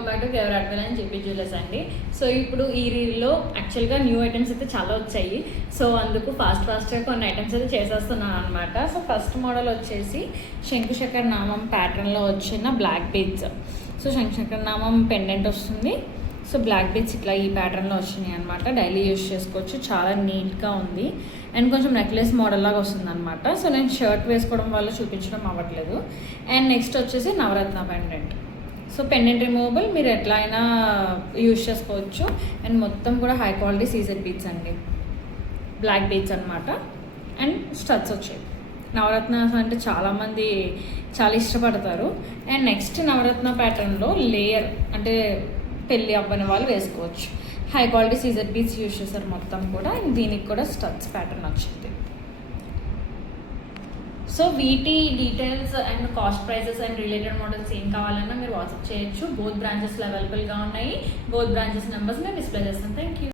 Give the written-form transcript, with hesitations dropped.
Welcome back to కేవర్ అడ్వెల్ and JP jewellers అండి. సో ఇప్పుడు ఈ రీల్లో యాక్చువల్గా న్యూ ఐటమ్స్ అయితే చాలా వచ్చాయి. సో అందుకు ఫాస్ట్గా కొన్ని ఐటమ్స్ అయితే చేసేస్తున్నాను అనమాట. సో ఫస్ట్ మోడల్ వచ్చేసి శంకుశేఖర్ నామం ప్యాటర్న్లో వచ్చిన బ్లాక్ బీడ్స్. సో శంకుశేఖర్ నామం పెండెంట్ వస్తుంది. సో బ్లాక్ బీడ్స్ ఇట్లా ఈ ప్యాటర్న్లో వచ్చినాయి అనమాట. డైలీ యూస్ చేసుకోవచ్చు, చాలా నీట్గా ఉంది అండ్ కొంచెం నెక్లెస్ మోడల్ లాగా వస్తుంది అనమాట. సో నేను షర్ట్ వేసుకోవడం వల్ల చూపించడం అవ్వట్లేదు. అండ్ నెక్స్ట్ వచ్చేసి నవరత్న పెండెంట్. సో పెండెంట్ రిమూవబుల్, మీరు ఎట్లా అయినా యూజ్ చేసుకోవచ్చు. అండ్ మొత్తం కూడా హై క్వాలిటీ సీజెడ్ బీడ్స్ అండి, బ్లాక్ బీడ్స్ అనమాట. అండ్ స్టడ్స్ వచ్చాయి. నవరత్నాస్ అంటే చాలామంది చాలా ఇష్టపడతారు. అండ్ నెక్స్ట్ నవరత్న ప్యాటర్న్లో లేయర్ అంటే పెళ్ళి అవ్వని వాళ్ళు వేసుకోవచ్చు. High quality CZ beads use చేస్తారు మొత్తం కూడా. అండ్ దీనికి కూడా స్టడ్స్ ప్యాటర్న్ వచ్చింది. సో వీటి details and cost prices and related models ఏం కావాలన్నా మీరు వాట్సాప్ చేయొచ్చు. బోత్ బ్రాంచెస్లో అవైలబుల్గా ఉన్నాయి. బోత్ బ్రాంచెస్ నెంబర్స్ మేము డిస్ప్లే చేస్తాం. Thank you.